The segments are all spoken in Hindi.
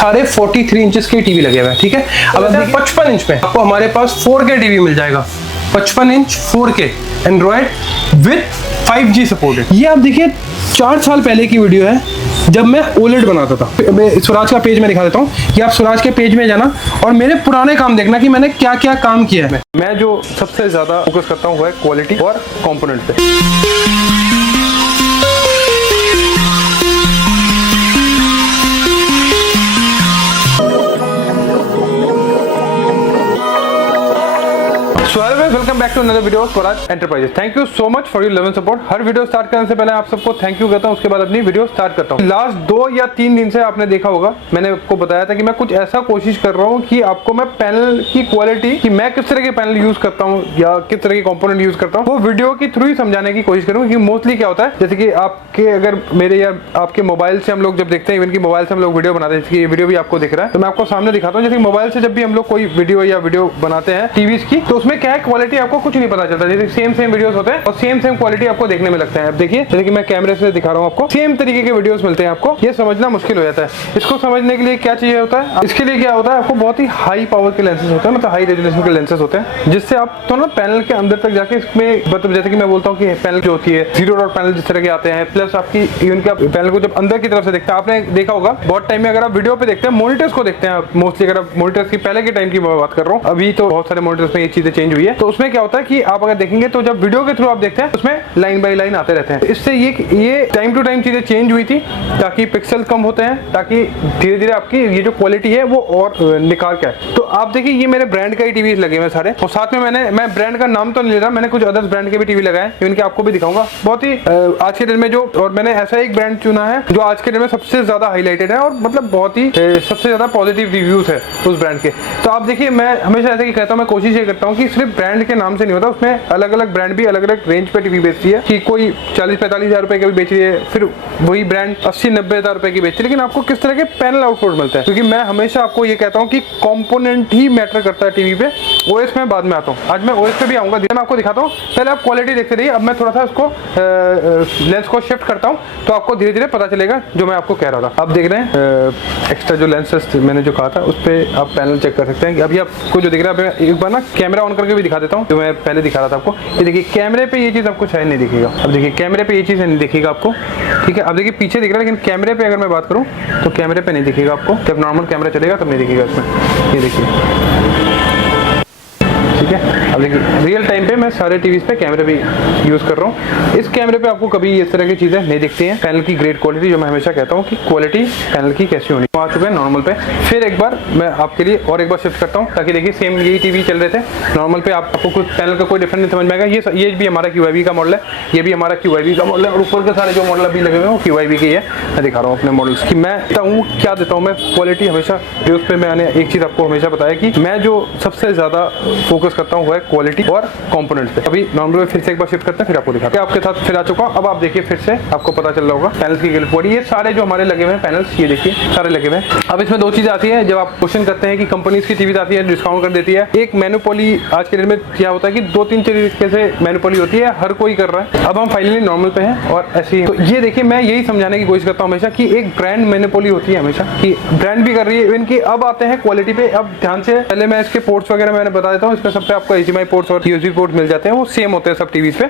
सारे 43 इंचेस के टीवी लगे हुए हैं, ठीक है। अब आप देखिए 55 इंच में आपको हमारे पास 4K टीवी मिल जाएगा, 55 inch 4K Android with 5G supported. ये आप देखिए 4 साल पहले की वीडियो है जब मैं ओलेड बनाता था। मैं स्वराज का पेज में दिखा देता हूँ कि आप स्वराज के पेज में जाना और मेरे पुराने काम देखना कि मैंने क्या क्या काम किया है। मैं जो सबसे ज्यादा फोकस करता हूँ वो है क्वालिटी और कंपोनेंट पे। Welcome back to another video Swaraj enterprises. Thank you so much for your love and support. हर वीडियो स्टार्ट करने से पहले आप सबको थैंक यू कहता हूं, उसके बाद अपनी वीडियो स्टार्ट करता हूं। लास्ट 2 या 3 दिन से आपने देखा होगा, मैंने आपको बताया था कि मैं कुछ ऐसा कोशिश कर रहा हूं कि आपको मैं पैनल की क्वालिटी, कि मैं किस तरह के पैनल यूज करता हूं या किस तरह के कंपोनेंट यूज करता हूं, वो वीडियो के थ्रू ही समझाने की कोशिश करूंगा। कि मोस्टली क्या होता है, जैसे कि आपके अगर मेरे या आपके मोबाइल से हम लोग जब देखते हैं, इवन की मोबाइल से हम लोग वीडियो बनाते हैं, जैसे ये वीडियो भी आपको दिख रहा है, तो मैं आपको सामने दिखाता हूँ। जैसे मोबाइल से जब भी हम लोग कोई वीडियो बनाते हैं टीवीज की, तो उसमें क्या है, क्वालिटी आपको कुछ नहीं पता चलता। जैसे सेम वीडियोस होते हैं और सेम क्वालिटी आपको देखने में लगता है। अब देखिए, जैसे कि मैं कैमरे से दिखा रहा हूँ आपको, सेम तरीके के वीडियोस मिलते हैं आपको। ये समझना मुश्किल हो जाता है। इसको समझने के लिए क्या चाहिए होता है, इसके लिए क्या होता है, आपको बहुत ही हाई पावर के लेंसेज होते हैं, मतलब हाई रेजोल्यूशन के लेंसेज होते हैं, जिससे आप तो ना पैनल के अंदर तक जाके इसमें, मतलब जैसे कि मैं बोलता हूँ कि पैनल जो होती है जीरो डॉट पैनल जिस तरह के आते हैं, प्लस आपकी इवन का पैनल को जब अंदर की तरफ से देखते हैं, आपने देखा होगा बहुत टाइम में, अगर आप वीडियो पे देखते हैं, मॉनिटर्स को देखते हैं मोस्टली, अगर आप मॉनिटर्स की पहले के टाइम की बात कर रहा हूँ, अभी तो बहुत सारे मॉनिटर्स में ये चीजें चेंज हुई है। तो उसमें क्या होता है कि आप अगर देखेंगे तो जब वीडियो के थ्रू आप देखते हैं उसमें लाइन बाय लाइन आते रहते हैं। इससे ये टाइम टू टाइम चीजें चेंज हुई थी ताकि पिक्सल कम होते हैं, ताकि धीरे धीरे आपकी ये जो क्वालिटी है वो और निकाल के आए। तो आप देखिए, ये मेरे ब्रांड का ही टीवी लगे हुए सारे, और साथ में मैं ब्रांड का नाम तो नहीं ले रहा, मैंने कुछ अदर्स ब्रांड के भी टीवी लगाए, इनके आपको भी दिखाऊंगा। बहुत ही आज के दिन में जो, और मैंने ऐसा एक ब्रांड चुना है जो आज के दिन में सबसे ज्यादा हाईलाइटेड है और मतलब बहुत ही सबसे ज्यादा पॉजिटिव रिव्यूज है उस ब्रांड के। तो आप देखिए, मैं हमेशा ऐसे ही कहता हूँ, मैं कोशिश ये करता हूँ कि सिर्फ ब्रांड के नाम से नहीं होता, उसमें अलग अलग ब्रांड भी अलग अलग रेंज पे टीवी बेचती है, कि कोई 40-45 हजार रुपए का भी बेच रही है, फिर वही ब्रांड 80-90 हजार रुपए की बेचती है, लेकिन आपको किस तरह के पैनल आउटपुट मिलता है। क्योंकि मैं हमेशा आपको ये कहता हूँ कि कंपोनेंट ही मैटर करता है टीवी पे। ओएस में बाद में आता हूँ, आज मैं ओएस पे भी आऊंगा, मैं आपको दिखाता हूँ। पहले आप क्वालिटी देखते रहिए। अब मैं थोड़ा सा उसको लेंस को शिफ्ट करता हूँ, तो आपको धीरे धीरे पता चलेगा जो मैं आपको कह रहा था। आप देख रहे हैं एक्स्ट्रा जो लेंसेस मैंने जो कहा था, उस पर आप पैनल चेक कर सकते हैं। अभी आपको जो दिख रहा है, एक बार ना कैमरा ऑन करके भी दिखा देता हूँ, जो मैं पहले दिखा रहा था आपको। ये देखिए, कैमरे पे ये चीज आपको शायद नहीं दिखेगा। अब देखिए, कैमरे पे ये चीज नहीं दिखेगा आपको, ठीक है। अब देखिए, पीछे दिख रहा है, लेकिन कैमरे पे अगर मैं बात करूं तो कैमरे पे नहीं दिखेगा आपको। जब नॉर्मल कैमरा चलेगा तब नहीं दिखेगा इसमें। ये देखिए, ठीक है। अब देखिए, रियल टाइम पे मैं सारे टीवीज पे कैमरे भी यूज कर रहा हूँ। इस कैमरे पे आपको कभी इस तरह की चीजें नहीं दिखती हैं। पैनल की ग्रेट क्वालिटी, जो मैं हमेशा कहता हूँ कि क्वालिटी पैनल की कैसी होनी, आ चुके हैं नॉर्मल पे। फिर एक बार मैं आपके लिए और एक बार शिफ्ट करता हूँ, ताकि देखिए सेम यही टीवी चल रहे थे नॉर्मल पे, आपको कुछ पैनल का कोई डिफरेंस नहीं समझ में आएगा। ये भी हमारा QIV का मॉडल है, ये भी हमारा QIV का मॉडल है, और ऊपर के सारे जो मॉडल अभी लगे हुए हैं वो QIV के है। मैं दिखा रहा हूँ अपने मॉडल्स की। मैं क्या देता हूँ मैं क्वालिटी हमेशा, जो उस पर मैंने एक चीज आपको हमेशा बताया कि मैं जो सबसे ज्यादा फोकस करता हूँ वो है क्वालिटी और कंपोनेंट्स पे। अभी नॉर्मल फिर से एक बार शिफ्ट करते हैं, फिर आपको दिखाते हैं। आपके साथ फिर आ चुका हूं। अब आप देखिए, फिर से आपको पता चल रहा होगा पैनल्स की क्वालिटी। ये सारे जो हमारे लगे हुए हैं पैनल्स, ये देखिए सारे लगे हुए हैं। अब इसमें 2 चीजें आती है जब आप क्वेश्चन करते हैं कि कंपनीज की टीवी आती है डिस्काउंट कर देती है। एक मैनुपोली, आज के दिन में क्या होता है कि 2-3 तरीके से मैनुपोली होती है, हर कोई कर रहा है। अब हम फाइनली नॉर्मल पे हैं और ऐसे ही। तो ये देखिए, मैं यही समझाने की कोशिश करता हूँ हमेशा कि एक ब्रांड मैनुपोली होती है हमेशा, कि ब्रांड भी कर रही है इवन की। अब आते हैं क्वालिटी पे। अब ध्यान से, पहले मैं इसके पोर्ट्स वगैरह मैंने बता देता हूँ। इसमें सब पे आपको HDMI पोर्ट्स और USB पोर्ट मिल जाते हैं, वो सेम होते हैं सब टीवीज पे।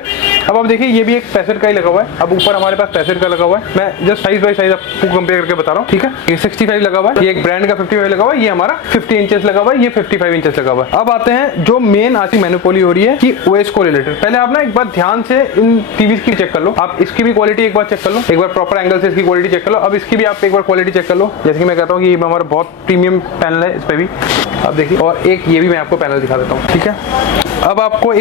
अब आप देखिए, ये भी एक 65 का ही लगा हुआ है। अब ऊपर हमारे पास 65 का लगा हुआ है। मैं जस्ट साइज बाय साइज आपको कंपेयर करके बता रहा हूँ, ठीक है। ये 65 लगा हुआ है, ये एक ब्रांड का 55 लगा हुआ है, ये हमारा 50 इंचेस लगा हुआ है, ये 55 इंचेस लगा हुआ है। अब आते हैं जो मेन आज की मैनुपोली हो रही है कि OS को रिलेटेड। पहले आप ना एक बार ध्यान से इन टीवीज की चेक कर लो। आप इसकी भी क्वालिटी एक बार चेक कर लो, एक बार प्रॉपर एंगल से इसकी क्वालिटी चेक कर लो। अब इसकी भी आप एक बार क्वालिटी चेक कर लो। जैसे कि मैं कहता हूँ कि हमारा बहुत प्रीमियम पैनल है, इस पे भी आप देखिए। और एक ये भी मैं आपको पैनल दिखा देता हूँ, ठीक है। अब आपको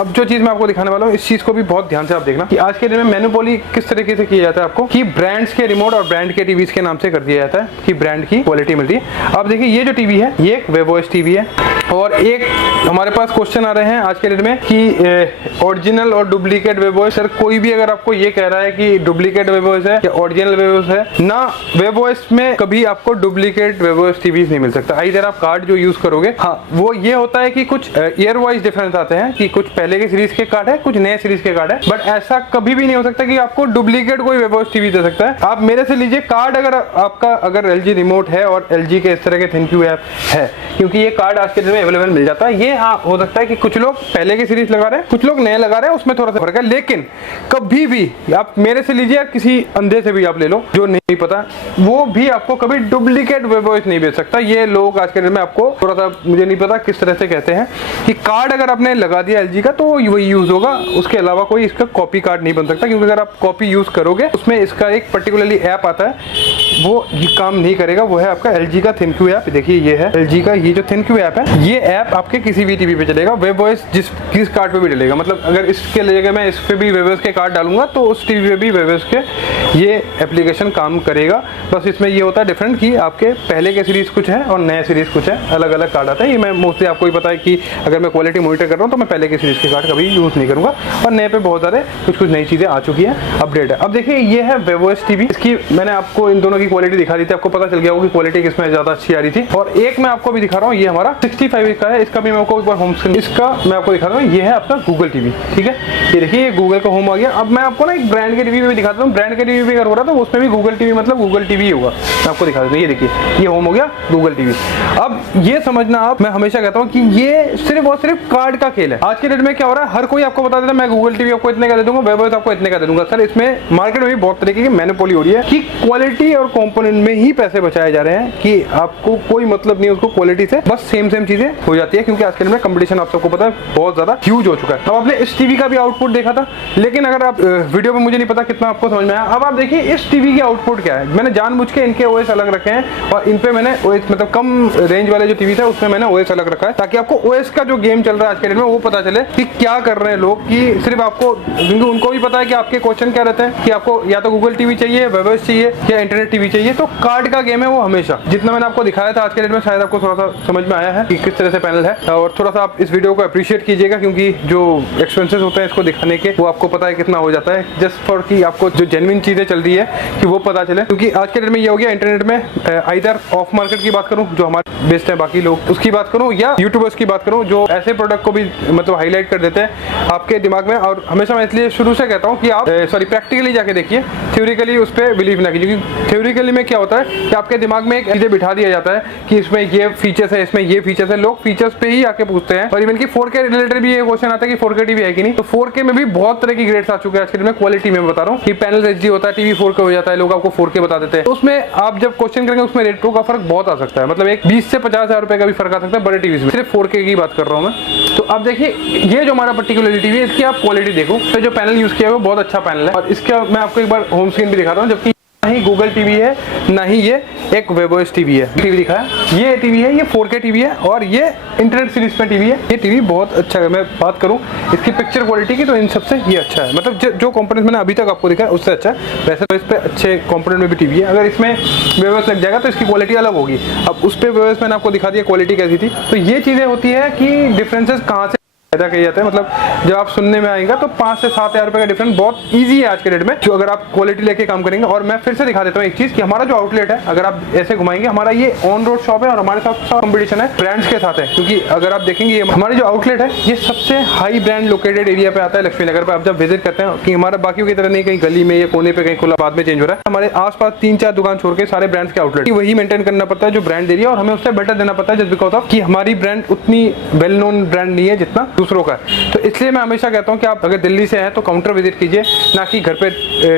अब जो चीज मैं आपको दिखाने वाला हूँ, इस चीज को भी बहुत ध्यान से आप देखना कि आज के दिन में मैनुपोली किस तरीके से किया जाता है आपको, कि ब्रांड्स के रिमोट और ब्रांड के टीवीज के नाम से कर दिया जाता है कि ब्रांड की क्वालिटी मिलती है। अब देखिए, ये जो टीवी है ये एक वेवोएस टीवी है, और एक हमारे पास क्वेश्चन आ रहे हैं आज के डेट में कि ओरिजिनल और डुप्लीकेट वेवोएस। सर कोई भी अगर आपको ये कह रहा है कि डुप्लीकेट वेवोएस है या ओरिजिनल वेवोएस है ना, वेवोएस में कभी आपको डुप्लीकेट वेवोएस टीवी नहीं मिल सकता। इधर आप कार्ड जो यूज करोगे, हाँ वो ये होता है कि कुछ ईयर वाइज डिफरेंस आते हैं कि कुछ पहले के सीरीज के कार्ड है, कुछ नए सीरीज के कार्ड है, बट ऐसा कभी भी नहीं हो सकता कि आपको डुप्लीकेट कोई वेबोस टीवी दे सकता है। आप मेरे से लीजिए कार्ड, अगर आपका अगर LG रिमोट है और LG के इस तरह के थैंक्यू ऐप है, क्योंकि ये कार्ड आज के दिन में अवेलेबल मिल जाता है। ये हाँ हो सकता है कि कुछ लोग पहले के सीरीज लगा रहे हैं, कुछ लोग नए लगा रहे हैं, उसमें थोड़ा सा फर्क है, लेकिन कभी भी आप मेरे से लीजिए, किसी अंधे से भी आप ले लो जो नहीं पता, वो भी आपको कभी डुप्लीकेट वेबोस नहीं बेच सकता। ये लोग आज के दिन में आपको थोड़ा सा, मुझे नहीं पता किस तरह से कहते हैं कि कार्ड अगर आपने लगा दिया LG का तो वही यूज होगा, उसके अलावा कोई इसका कॉपी कार्ड नहीं बन सकता, क्योंकि अगर आप कॉपी यूज करोगे उसमें इसका एक पर्टिकुलरली ऐप आता है, वो ये काम नहीं करेगा। वो है आपका LG का थैंक्यू ऐप। देखिए ये है LG का ये जो थैंक्यू ऐप है, ये ऐप आपके किसी भी टीवी पे चलेगा, वेबोस किस कार्ड पे भी डलेगा। मतलब अगर इसके लिए मैं इस पे भी वेबोस के कार्ड डालूंगा तो उस टीवी पे भी वेबोस के ये एप्लीकेशन काम करेगा। बस इसमें ये होता है डिफरेंट कि आपके पहले के सीरीज कुछ है और नए सीरीज कुछ है, अलग अलग कार्ड आता है। ये मैं मोस्टली आपको ही पता है कि अगर मैं क्वालिटी मॉनिटर कर रहा हूँ तो मैं पहले के सीरीज के कार्ड कभी यूज नहीं करूंगा, और नए पे बहुत सारे कुछ नई चीजें आ चुकी है, अपडेट है। अब देखिए ये है वेबोस टीवी। इसकी मैंने आपको इन दोनों की क्वालिटी दिखा दी थी, आपको पता चल गया होगा कि क्वालिटी किसमें ज्यादा अच्छी आ रही थी। और एक मैं आपको भी दिखा रहा हूँ, ये हमारा 65 का है, इसका भी मैं आपको एक बार होम स्क्रीन इसका मैं आपको दिखा रहा हूँ। ये है आपका गूगल टीवी, ठीक है। ये देखिए ये गूगल का होम आ गया। अब मैं आपको ना एक ब्रांड के टीवी में भी दिखाता हूँ, ब्रांड के टीवी भी अगर हो रहा तो उसमें भी गूगल टीवी मतलब गूगल टीवी ही होगा। मैं आपको दिखा देता हूँ, ये देखिए ये होम हो गया गूगल टीवी। अब ये समझना आप, मैं हमेशा कहता हूँ कि ये सिर्फ और सिर्फ कार्ड का खेल है। आज के डेट में क्या हो रहा है, हर कोई आपको बता देता है मैं गूगल टीवी आपको इतने का दे दूंगा, वेबोस आपको इतने का दे दूंगा। सर इसमें मार्केट में भी बहुत तरीके की मैनिपुलेशन हो रही है कि क्वालिटी और कंपोनेंट में ही पैसे बचाए जा रहे हैं, कि आपको कोई मतलब नहीं उसको क्वालिटी से, बस सेम चीजें हो जाती है, क्योंकि आज के डेट में कंपटीशन आप सबको पता है बहुत ज्यादा ह्यूज हो चुका है। अब आपने इस टीवी का भी आउटपुट देखा था, लेकिन अगर आप वीडियो में मुझे नहीं पता कितना आपको समझ में आया। अब आप देखिए इस टीवी की आउटपुट क्या है। मैंने जानबूझ के इनके OS अलग रखे हैं और इन पे मैंने OS मतलब कम रेंज वाले जो टीवी था उसमें मैंने OS अलग रखा है, ताकि आपको OS का जो गेम चल रहा है आज के डेट में वो पता चले कि क्या कर रहे हैं लोग। कि सिर्फ आपको, क्योंकि उनको भी पता है कि आपके क्वेश्चन क्या रहते हैं कि आपको या तो गूगल टीवी चाहिए, वेबोस चाहिए या इंटरनेट टीवी चाहिए, तो कार्ड का गेम है वो हमेशा। जितना मैंने आपको दिखाया था आज के डेट में शायद आपको थोड़ा सा समझ में आया है कि किस तरह से पैनल है, और थोड़ा सा आप इस वीडियो को अप्रिशिएट कीजिएगा, क्योंकि जो एक्सपेंसेस होते हैं इसको दिखाने के वो आपको पता है कितना हो जाता है, जस्ट फॉर कि आपको जो जेन्युइन चीजें चल रही है कि वो पता चले। क्योंकि आज के डेट में ये हो गया इंटरनेट में आइदर ऑफ मार्केट की बात करूं जो हमारे बेस्ड है बाकी लोग, उसकी बात करूं या यूट्यूबर्स की बात करूं जो ऐसे प्रोडक्ट को भी मतलब हाईलाइट कर देते हैं आपके दिमाग में। और हमेशा मैं इसलिए शुरू से कहता हूं कि आप प्रैक्टिकली जाके देखिए, थ्योरिकली उस पर बिलीव ना कीजिए। क्योंकि थ्योरिकली में क्या होता है कि आपके दिमाग में एक चीजें बिठा दिया जाता है कि इसमें ये फीचर्स है, इसमें ये फीचर्स है, लोग फीचर्स पे ही आके पूछते हैं। और इवन की 4K रिलेटेड भी ये क्वेश्चन आता है कि 4K टीवी है कि नहीं। तो 4K में भी बहुत तरह की ग्रेड्स आ चुके हैं आज के दिन में। क्वालिटी में बता रहा हूँ कि पैनल HD होता है, टीवी 4K हो जाता है, लोग आपको 4K बता देते हैं। तो उसमें आप जब क्वेश्चन करेंगे उसमें रेटो का फर्क बहुत आ सकता है, मतलब एक 20 से 50 हजार रुपए का भी फर्क आ सकता है बड़े टीवी में। सिर्फ 4K की बात कर रहा हूँ मैं। तो आप देखिए ये जो हमारा पर्टिकुलर टीवी है, इसकी आप क्वालिटी देखो, तो जो पैनल यूज किया है वो बहुत अच्छा पैनल है। और इसका मैं आपको एक बार होम स्क्रीन भी दिखाता हूँ, जबकि ना ही गूगल टीवी है ना ही ये एक वेबोस टीवी है। टीवी दिखाया, ये टीवी है, ये 4K टीवी है और ये इंटरनेट सीरीज में टीवी है। ये टीवी बहुत अच्छा है। मैं बात करूं इसकी पिक्चर क्वालिटी की तो इन सबसे ये अच्छा है, मतलब जो कंपोनेंट मैंने अभी तक आपको दिखा है उससे अच्छा है। वैसे तो इस पे अच्छे कंपोनेंट में भी टीवी है, अगर इसमें वेबोस लग जाएगा तो इसकी क्वालिटी अलग होगी। अब उस पे वेबोस मैंने आपको दिखा दिया क्वालिटी कैसी थी। तो ये चीजें होती है कि डिफरेंसेस कहाँ से पैदा किए जाते हैं। मतलब जब आप सुनने में आएगा तो 5 से 7 हजार रुपए का डिफरेंस बहुत इजी है आज के डेट में, जो अगर आप क्वालिटी लेके काम करेंगे। और मैं फिर से दिखा देता हूँ एक चीज कि हमारा जो आउटलेट है, अगर आप ऐसे घुमाएंगे, हमारा ये ऑन रोड शॉप है और हमारे साथ कंपटीशन है ब्रांड्स के साथ है। क्योंकि अगर आप देखेंगे ये हमारे जो आउटलेट है ये सबसे हाई ब्रांड लोकेटेड एरिया पे आता है, लक्ष्मी नगर पे। आप जब विजिट करते हैं कि हमारा बाकियों की तरह नहीं कहीं गली में या कोने पे कहीं खुला बाद में चेंज हो रहा है। हमारे आसपास 3-4 दुकान छोड़ के सारे ब्रांड्स के आउटलेट वही मेंटेन करना पड़ता है जो ब्रांड एरिया, और हमें उससे बेटर देना पड़ता है जस्ट बिकॉज ऑफ कि हमारी ब्रांड उतनी वेल नोन ब्रांड नहीं है जितना दूसरों का है। तो इसलिए मैं हमेशा कहता हूं कि आप अगर दिल्ली से हैं तो काउंटर विजिट कीजिए, ना कि घर पे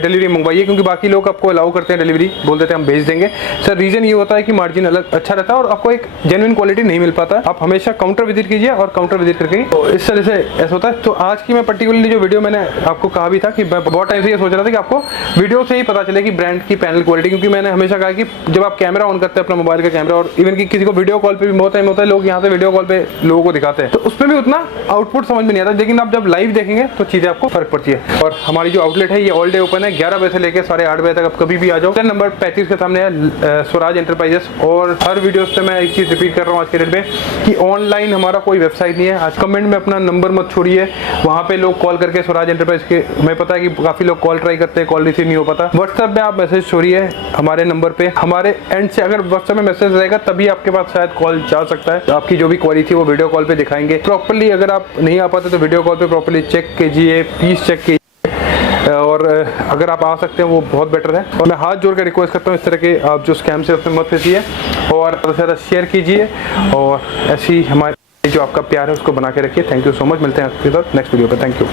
डिलीवरी मंगवाइए। क्योंकि बाकी लोग आपको अलाउ करते हैं डिलीवरी, बोल देते हैं हम भेज देंगे। सर रीजन ये होता है कि मार्जिन अलग अच्छा रहता है और आपको एक जेन्युइन क्वालिटी नहीं मिल पाता है। आप हमेशा काउंटर विजिट कीजिए और काउंटर विजिट करके तो इस तरह से ऐसा होता है। तो आज की मैं पर्टिकुलरली जो वीडियो मैंने आपको कहा भी था कि मैं बहुत टाइम से ये सोच रहा था कि आपको वीडियो से ही पता चले कि ब्रांड की पैनल क्वालिटी। क्योंकि मैंने हमेशा कहा कि जब आप कैमरा ऑन करते हैं अपना मोबाइल का कैमरा, और इवन की किसी को वीडियो कॉल पे भी बहुत टाइम होता है लोग यहाँ से वीडियो कॉल पे लोगों को दिखाते हैं, तो उसमें भी उतना आउटपुट समझ में नहीं आता, लेकिन आप जब लाइव देखेंगे तो चीज़ें आपको फर्क पड़ती है। और हमारी जो आउटलेट है ये ऑल डे ओपन है, 11 बजे से लेकर 8:30 बजे तक आप कभी भी आ जाओ। नंबर 35 के सामने है स्वराज एंटरप्राइजेस। और हर वीडियो से मैं एक चीज़ रिपीट कर रहा हूँ आज के डेट में कि ऑनलाइन हमारा कोई वेबसाइट नहीं है। आज कमेंट में अपना नंबर मत छोड़िए, वहाँ पे लोग कॉल करके स्वराज एंटरप्राइज के, मैं पता है कि काफ़ी लोग कॉल ट्राई करते हैं, कॉल रिसीव नहीं हो पाता। व्हाट्सएप में आप मैसेज छोड़िए हमारे नंबर पे, हमारे एंड से अगर व्हाट्सएप में मैसेज रहेगा तभी आपके पास शायद कॉल जा सकता है। आपकी जो भी क्वेरी थी वो वीडियो कॉल पे दिखाएंगे प्रॉपर्ली। अगर आप नहीं आ पाते तो वीडियो कॉल पे प्रॉपर्ली चेक कीजिए, प्लीज चेक कीजिए। और अगर आप आ सकते हैं वो बहुत बेटर है। और मैं हाथ जोड़ कर रिक्वेस्ट करता हूँ इस तरह के आप जो स्कैम से उसमें मत फंसिए और ज़्यादा से ज़्यादा शेयर कीजिए और ऐसी हमारे जो आपका प्यार है उसको बना के रखिए। थैंक यू सो मच, मिलते हैं आपके साथ नेक्स्ट वीडियो पर। Thank you.